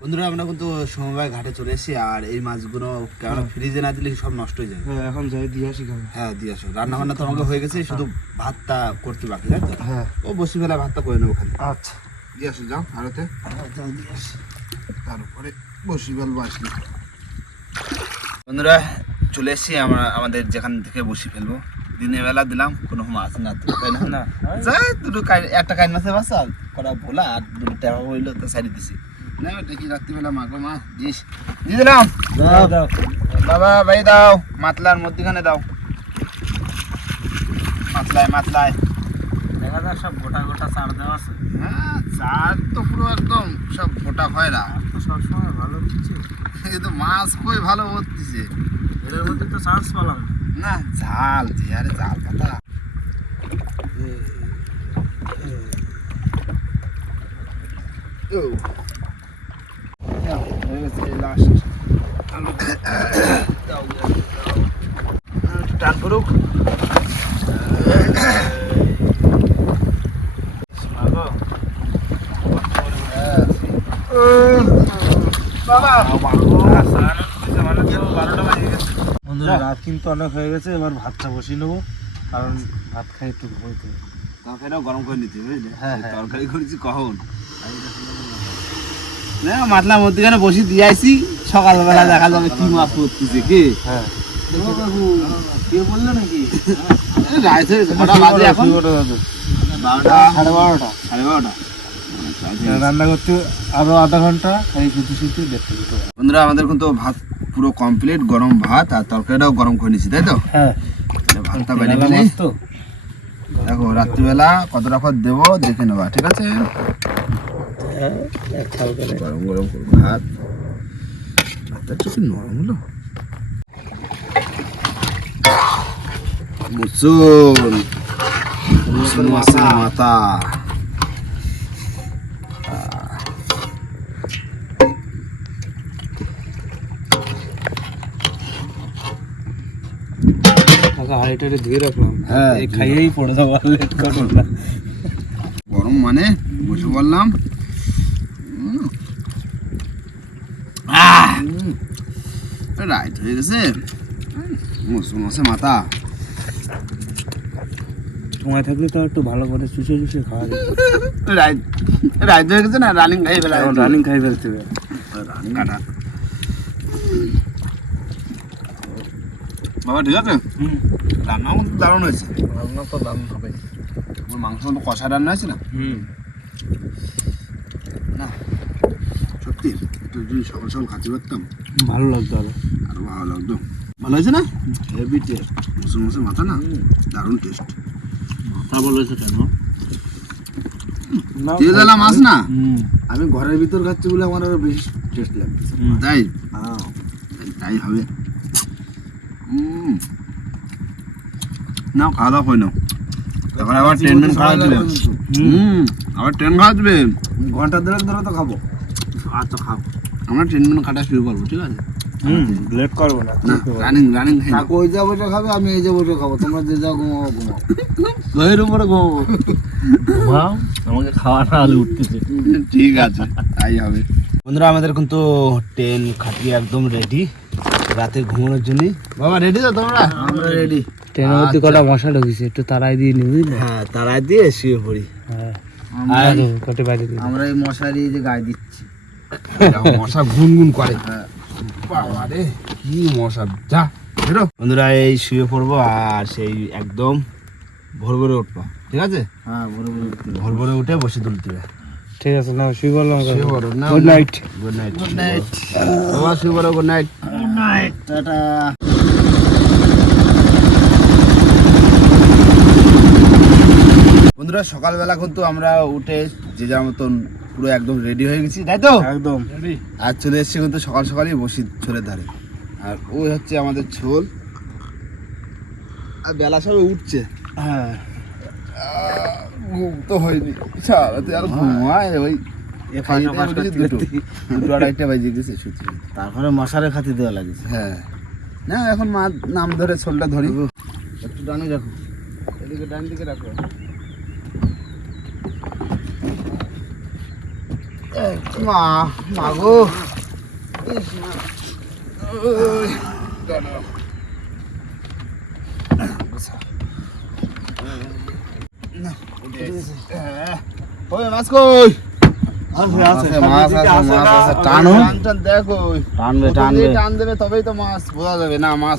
বন্ধুরা আমরা কিন্তু সমবায় ঘাটে চলে এসেছি আর এই মাছগুলো ফ্রিজে না দিলে সব নষ্ট হয়ে যায় হ্যাঁ এখন যাই দিয়ে আসি হ্যাঁ দিয়ে আসো। রান্না বান্না তো আমাকে হয়ে গেছে শুধু ভাতটা করতে বাকি তাই তো? হ্যাঁ। ও বসি বেলা ভাতটা করে নেব খালি। আচ্ছা। দিয়ে আসো যাও দিয়ে আসি। তারপরে বসি বেল বাসি বন্ধুরা চলে এসেছি আমরা আমাদের যেখান থেকে বসি ফেলব। দিনের বেলা দিলাম কোনো মাছ না তো তাই না? যাই দুটো কাই- একটা কাইন মাছের বাসা করা ভোলা আর দুটো টাকা হইল তো সাইড দিছি। না ওটা কি রাত্রিবেলা মাগো মা দিস দিয়ে দিলাম। বাবা ভাই দাও মাতলার মধ্যখানে দাও। মাতলায় মাতলায়। দেখা সব গোটা গোটা চার দেওয়া আছে। হ্যাঁ চার তো পুরো একদম সব হয় না। তো সবসময় ভালো দিচ্ছে। কিন্তু মাছ খুবই ভালো হচ্ছে এর মধ্যে তো চান্স পেলাম না। না ঝাল যে আরে ঝাল পাতা টান করুক বাবা বারোটা বাজে গেছে বন্ধুরা রাত কিন্তু অনেক হয়ে গেছে এবার ভাতটা বসিয়ে নেব কারণ ভাত খাই একটু ঘুমোইতে হবে। তরকারিটাও গরম করে নিতে বুঝলে? হ্যাঁ, হ্যাঁ। তরকারি করেছি কখন? না মাতলার মধ্যখানে বসে দিয়ে আইছি সকালবেলা দেখা যাবে কি মাছ করতেছে কি? হ্যাঁ। কে বলল নাকি? রাইত হয়ে বাজে এখন? বারোটা। সাড়ে বারোটা। সাড়ে বারোটা। রান্না করতে আরও আধা ঘণ্টা এই শুধু শুধু দেখতে দিতে বন্ধুরা আমাদের কিন্তু ভাত পুরো কমপ্লিট গরম ভাত আর তরকারিটাও গরম করে নিছি তাই তো? হ্যাঁ। ভাতটা বেড়ে ফেলি তো দেখো রাত্রিবেলা কতটা পর দেবো দেখে নেবা ঠিক আছে? গরম গরম করব ভাত। ভাতটা একটু নরম হলো। মুসুন মুসুন মাছের টাকা হাইটা ধুয়ে রাখলাম। হ্যাঁ, খাইয়েই পড়ে যাব আর লেট করব না। গরম মানে বসে বললাম রাইট হয়ে গেছে। মুসুন মাছের মাথা। সময় থাকলে তো একটু ভালো করে চুষে চুষে খাওয়া যেত রাইট রাইট হয়ে গেছে না? রানিং খাই ফেলা রানিং খাই ফেলতে হবে। রানিং কাটা বাবা ঠিক আছে? রান্নাও কিন্তু দারুণ হয়েছে। রান্না তো দারুণ হবে। আমার মাংস মতো কষা রান্না আছে না? হুম। না সত্যি একটু যদি সকাল সকাল খাতে পারতাম। ভালো লাগতো আরও। আরও ভালো লাগতো। ভালো হয়েছে না? হেভি টেস্ট মুসুর মাছের মাথা না? দারুণ টেস্ট তা বলেছে কেন? তেলওয়ালা মাছ না? হুম। আমি ঘরের ভিতর খাচ্ছি বলে আমার আরও বেশি টেস্ট লাগছে। তাই তাই হবে। নাও খাওয়া দাওয়া করে নাও। তারপরে আবার ট্রেনমেন্ট খাওয়া দিবে হুম আবার ট্রেন খাওয়া দিবে ঘণ্টা দেড়েক ধরে তো খাব। আচ্ছা খাও আমরা ট্রেনমেন্ট কাটা শুরু করব ঠিক আছে? লেট করব না রানিং রানিং কাকু ওই যা বসে খাবে আমি এই যে বসে খাব। তোমরা যে যাও ঘুমাবো ঘুমাও। ঘরের উপরে ঘুমাবো। ঘুমাও আমাকে খাওয়া না হলে উঠতেছে। ঠিক আছে তাই হবে। বন্ধুরা আমাদের কিন্তু ট্রেন খাটিয়ে একদম রেডি রাতে ঘুমানোর জন্য বাবা রেডি তো তোমরা? আমরা রেডি ট্রেনের মধ্যে কটা মশা ঢুকেছে একটু তাড়াই দিয়ে নিবি হ্যাঁ তারা দিয়ে শুয়ে পড়ি। হ্যাঁ। আর কটে বাইরে দিয়ে আমরা এই মশারি যে গায়ে দিচ্ছি। মশা গুনগুন করে। বাবা রে কি মশা। যা বেরো। বন্ধুরা এই শুয়ে পড়ব আর সেই একদম ভোর ভোরে উঠবো। ঠিক আছে? হ্যাঁ ভোরে ভোরে ভোর ভোরে উঠে বসে তুলতে হবে ঠিক আছে না শুয়ে শুয়ে good night good night good night বাবা শুয়ে পড়ো গুড নাইট টাটা বন্ধুরা সকালবেলা কিন্তু আমরা উঠে যে যার মতন পুরো একদম রেডি হয়ে গেছি তাই তো? একদম। আর চলে এসেছি কিন্তু সকাল সকালই বসি ছোলের ধারে। আর ওই হচ্ছে আমাদের ছোল আর বেলা সবে উঠছে। হ্যাঁ। ঘুম তো হয়নি। সারাতে আর ঘুমায় ওই দুটো। আড়াইটা সত্যি তারপরে মশারে খাতি দেওয়া লাগেছে। হ্যাঁ। না এখন মা নাম ধরে ছোলটা ধরি। একটু ডানি রাখো। এদিকে ডান দিকে রাখো। মা মা গো। ইস, মা। তবেই তো মাছ বোঝা যাবে। না মাছ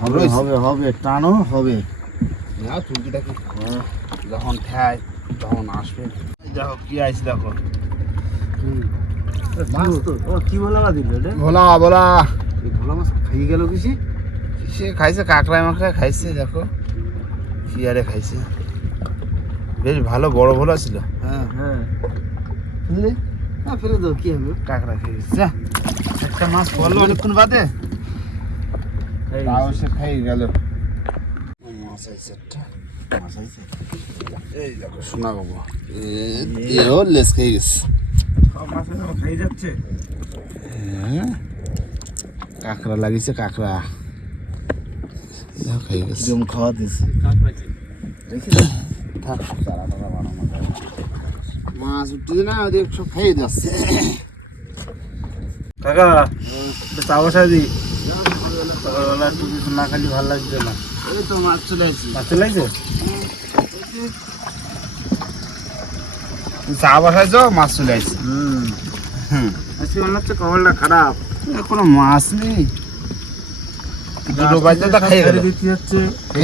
হবে হবে হবে টানো হবে। যখন খায় তখন আসবে। দেখো কি আইছে দেখো। মাছ তো। ও কি বলা দিল রে? ভোলা ভোলা। ভোলা মাছ খাইয়ে গেল কিসে? সে খাইছে? কাঁকড়ায় মাকড়ায় খাইছে দেখো। কি আরে খাইছে? বেশ ভালো বড় ভোলা ছিল। হ্যাঁ। হ্যাঁ। ফেলে হ্যাঁ ফেলে দাও কি হবে? কাঁকড়া খেয়ে যা, একটা মাছ পড়ল অনেকক্ষণ বাদে। তাও সে খাই গেল। মাছ আইছে একটা মাছ আছে এই দেখো শোনা বাবু। এও লেস খেয়ে গেছে। সব মাছ খাই যাচ্ছে। হ্যাঁ কাঁকড়া লাগিয়েছে কাঁকড়া। দেখো খেয়ে গেছে। জম খাওয়া দিছে থাক চারা টারা বানানো। মাছ উঠছে না ওদের সব খেয়ে যাচ্ছে কাকা চা বসাই দি সকালবেলা একটু কিছু না খালি ভালো লাগছে না। এই তো মাছ চলে আসছি। মাছ লাগছে চা বসাইছ মাছ চলে আসছে। হুম। হুম। আজকে মনে হচ্ছে খারাপ। কোনো মাছ নেই। দুটো তো গেল। দিতে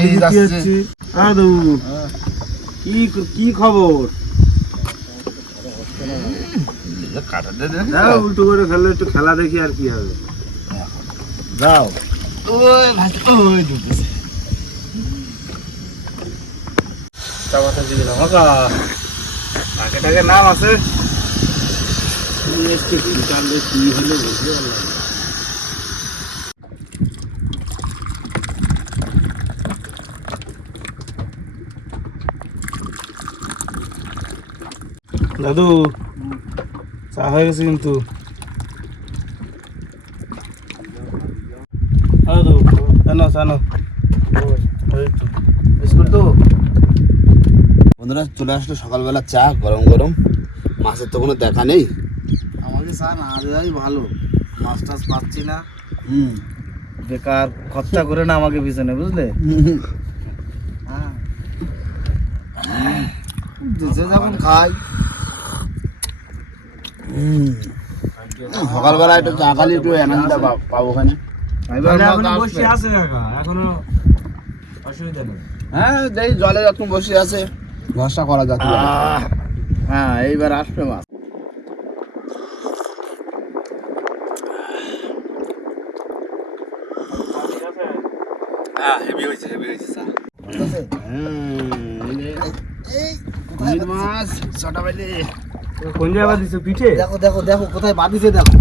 দিতে কি কি খবর? কাটাতে দাও উল্টো করে খেললে একটু খেলা দেখি আর কি হবে। যাও ওই ভাত ওই দিয়ে নাম আছে। কি হলো বুঝতে পারলাম দাদু চা হয়ে গেছে কিন্তু। বন্ধুরা চলে আসলো সকালবেলা চা গরম গরম। মাছের তো কোনো দেখা নেই। আমাকে চা না দেওয়াই ভালো। মাছ টাছ পাচ্ছি না। হুম। বেকার খরচা করে না আমাকে পিছনে বুঝলে? দেশে যখন খাই সকালবেলা একটু চা খালি একটু এনার্জিটা পাবো ওখানে আছে কাকা এখনও অসুবিধা নেই। হ্যাঁ যাই জলে যখন বসে আছে। ভরসা করা যাচ্ছে হ্যাঁ এইবার আসবে মাছ। হ্যাঁ হেভি হয়েছে হেভি হয়েছে চা। কুমির মাছ ছটা বেলে কোন জায়গা দিছো? পিঠে? দেখো দেখো দেখো কোথায় বাঁধিছে দেখো।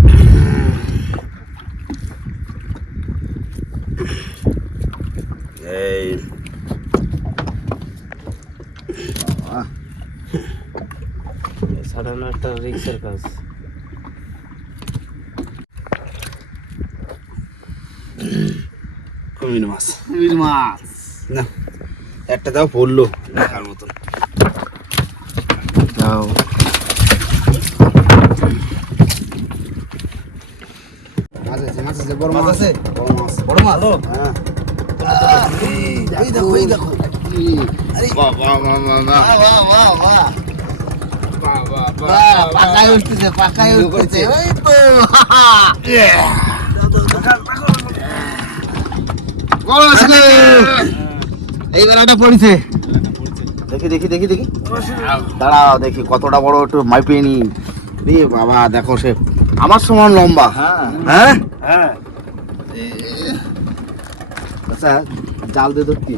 এই সাধারণ একটা রিক্সের কাজ। কুমির মাছ। কুমির মাছ। না একটা দাও পড়ল দেখার মতন। দাও। বড় মাছ আছে? বড় মাছ। হ্যাঁ। দেখো দেখো আরে। বাহ বাহ বাহ বাহ বাহ। বাহ বাহ দেখি দেখি দেখি দেখি। দাঁড়াও দেখি কতটা বড় একটু মাইপিয়ে নি বাবা দেখো সে। আমার সমান লম্বা। হ্যাঁ? হ্যাঁ।, হ্যাঁ। আচ্ছা জাল দিয়ে ধরতি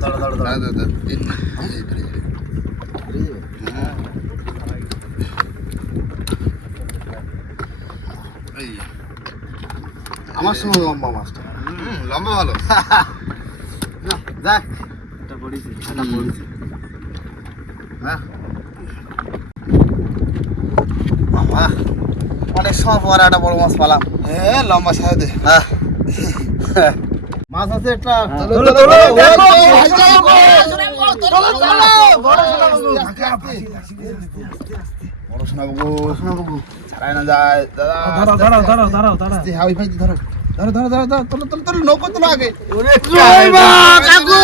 দাঁড়া দাঁড়া দাঁড়া আমার সমান লম্বা মাছটা। লম্বা ভালো। যাক। এটা পড়েছে এটা পড়েছে। হ্যাঁ বাবা অনেক সময় পর একটা বড় মাছ পালাম হ্যাঁ লম্বা সাহেব দে হ্যাঁ মাছ আছে একটা বড় শোনাবো। বড় শোনাবো। ছাড়াই না যায়, দাদা, দাঁড়াও দাঁড়াও দাঁড়াও দাঁড়াও হাওয়াই ধরো। ধরো, ধরো, ধরো, ধরো, তোলো, তোলো, তোলো, নৌকো তোলো আগে। জয়মা, কাকু!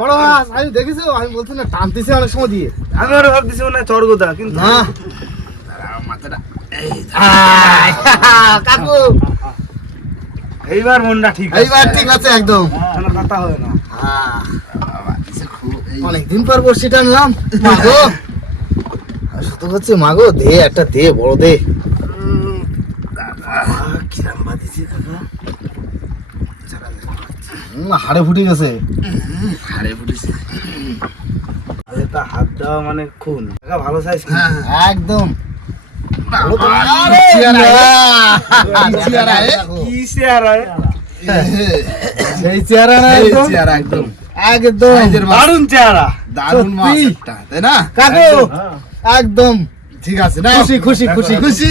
বড় মাছ, আমি দেখেছ? আমি বলছি না টানতেছে অনেক সময় দিয়ে। আমি ওরা ভাবতেছি মনে হয় চড়গোদা কিন্তু না। আয়, কাকু। এইবার মনটা ঠিক এইবার ঠিক আছে একদম। কথা না। অনেকদিন পর বসছি টানলাম। মাগো হচ্ছে মাগো দে একটা দে বড় দে। হাড়ে ফুটে গেছে। হারে ফুটেছে। হাত দেওয়া মানে খুন। ভালো সাইজ একদম। ভালো তো। আরে চেহারা, কি চেহারা, এ? কি চেহারা এ? সেই চেহারা না একদম? চেহারা একদম। একদম। দারুণ চেহারা। দারুণ তাই না? কাকু একদম। ঠিক আছে না? খুশি, খুশি, খুশি। খুশি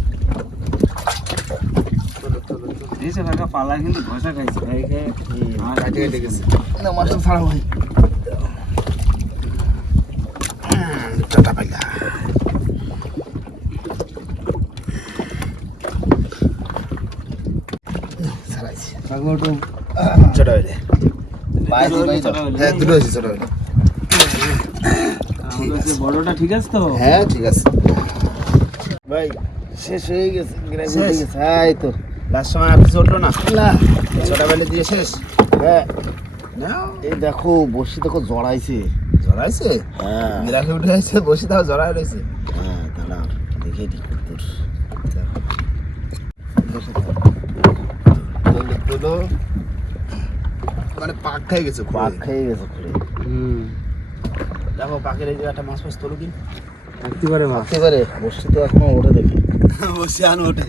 পালা কিন্তু ঘষা খাইছে। আর কাটিয়ে দেখেছে ছাড়া ভাই হ্যাঁ, বড়টা ঠিক আছে তো? হ্যাঁ ঠিক আছে। ভাই শেষ হয়ে গেছে হয়ে গেছে। তো লাস্ট সময় কিছু উঠল না? না। ছোটবেলা দিয়ে শেষ? হ্যাঁ। না এই দেখো বসি দেখো জড়াইছে। জড়াইছে? হ্যাঁ। গ্রামে উঠে আছে বসে তাও জড়াই রয়েছে। হ্যাঁ দাঁড়াও দেখে দি তোর মানে পাক খাই গেছে পাক খেয়ে গেছে খুলে। হুম। দেখো পাকের এই জায়গাটা মাছ ফাছ তোলো কি? থাকতে পারে মাছ। থাকতে পারে বসি তো এখনও ওঠে দেখি। বসে আনো ওঠে।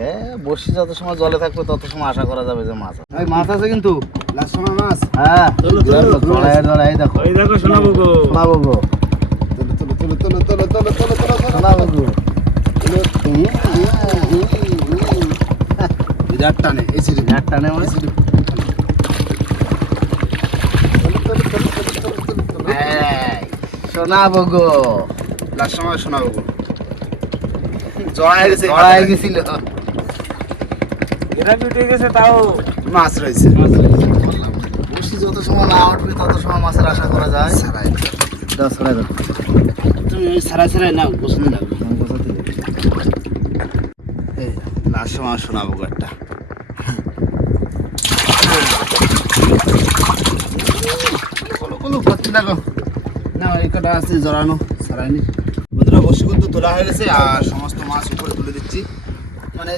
হ্যাঁ বসি যত সময় জলে থাকবে তত সময় আশা করা যাবে যে মাছ আছে মাছ আছে কিন্তু লাস্ট সময় মাছ হ্যাঁ জড়ায় জড়ায় শোনাবো গো লাস্ট সময় শোনাবো গো জড়ায় গেছে জড়ায় গেছিল এরা উঠে গেছে তাও মাছ রয়েছে। বসি যত সময় না উঠবে তত সময় মাছের আশা করা যায়। সারাই দাও ছড়াই দাও। তুমি ওই সারাই সারাই নাও বসে নাও লাস্ট সময় শোনাবো একটা না এই কটা আছে জড়ানো সারাইনি বন্ধুরা বসে কিন্তু তোলা হয়ে গেছে আর সমস্ত মাছ উপরে তুলে দিচ্ছি। মানে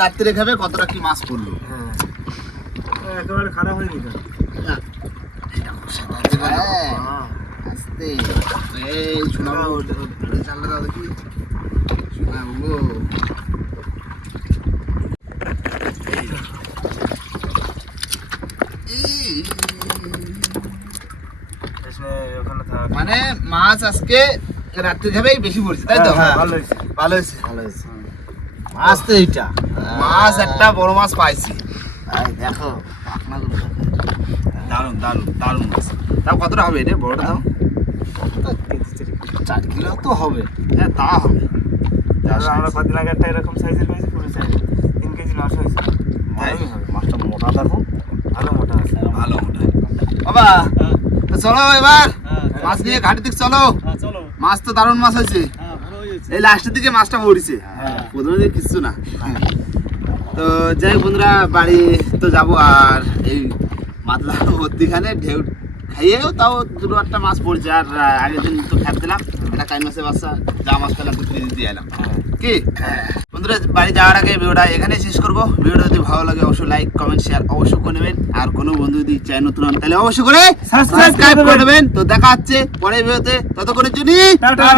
রাত্রে খাবে কতটা কি মাছ পড়ল? একেবারে খারাপ হয়ে গেছে। হ্যাঁ। আস্তে। এই শোনাবো থাক। মানে মাছ আজকে রাত্রে খাবেই বেশি পড়ছে তাই তো? হ্যাঁ, ভালো হয়েছে। ভালো হয়েছে। মাছ তো এইটা। মাছ একটা বড় মাছ পাইছি। দেখো। দারুণ দারুণ দারুণ মাছ। তাও কতটা হবে রে বড়টা তাও চার কিলো? তো হবে। হ্যাঁ তা হবে। আমরা কদিন আগে একটা এরকম সাইজের পেয়েছি পুরো সাইজ তিন কেজি হয়েছে। ভালোই হবে। মাছটা মোটা দেখো। ভালো মোটা আছে। ভালো মোটা। বাবা তো চলো এবার। মাছ নিয়ে ঘাটের দিকে চলো। হ্যাঁ চলো। মাছ তো দারুণ মাছ হ্যাঁ হয়েছে। এই লাস্টের দিকে মাছটা পড়েছে হ্যাঁ। প্রথমে দিকে কিচ্ছু না। তো যাই বন্ধুরা বাড়ি তো যাব আর এই মাতলা মধ্যিখানে ঢেউ খাইয়েও তাও দুটো একটা মাছ পড়ছে। আর আগের দিন তো খেতে দিলাম। একটা কাই মাছের বাচ্চা যা মাছ পেলাম তো দিয়ে এলাম কি? বন্ধুরা বাড়ি যাওয়ার আগে ভিডিওটা এখানে শেষ করব। ভিডিও যদি ভালো লাগে অবশ্যই লাইক কমেন্ট শেয়ার অবশ্যই করে নেবেন। আর কোনো বন্ধু যদি চাই নতুন হন তাহলে অবশ্যই করে সাবস্ক্রাইব করে নেবেন। তো দেখা হচ্ছে পরের ভিডিওতে। ততক্ষণের জন্য। টাটা।